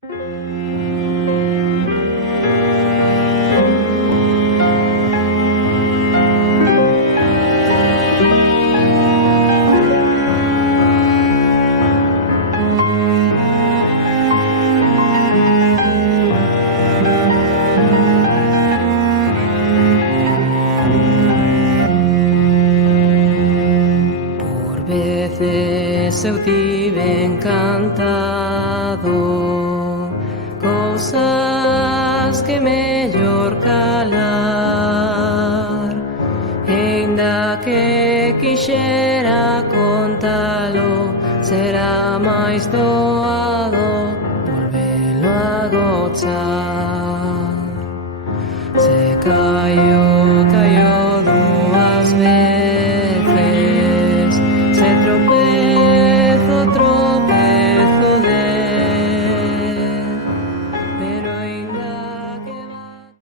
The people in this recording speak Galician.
Por veces eu tive encantado cousas que mellor calar, ainda que quixera contalo, será máis doado volvelo a gozar. Se caiu